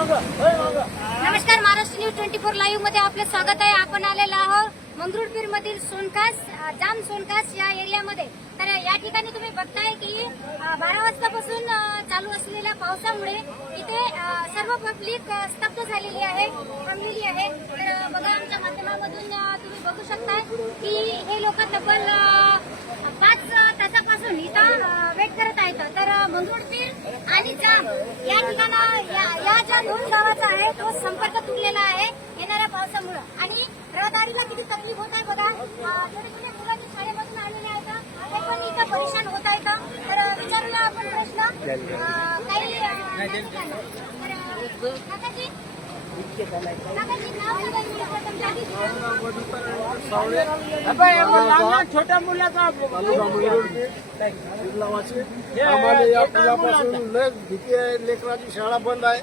नमस्कार, Maharashtra news 24 live मध्ये आपले स्वागत आहे. आपण आलेलो आहोत मंगरुळपीर मधील सोनकास जाम सोनकास या एरियामध्ये. तर या ठिकाणी तुम्ही बघताय की 12 वाजतापासून चालू असलेल्या पावसामुळे इथे सर्व पब्लिक स्तब्ध झालेली आहे, थांबलेली आहे. तर बघा, आमच्या माध्यमामधून तुम्ही बघू शकताय की हे लोक तब्बल 5 तासापासून इथं वेट करत आहेत. तर मंगरुळपीर आणि जाम या ठिकाणा या ज्या दोन गावाचा आहे तो संपर्क तुटलेला आहे येणाऱ्या पावसामुळे. आणि रहदारीला किती तकलीफ होत आहे बघा. छोटे छोटे मुलं शाळेमधून आलेले आहेत, ते पण इथं परेशान होत आहेत. तर विचारूया आपण प्रश्न काही काकाजी छोट्या मुलाचा आम्हाला यापासून लय भीती आहे. लेकराची शाळा बंद आहे.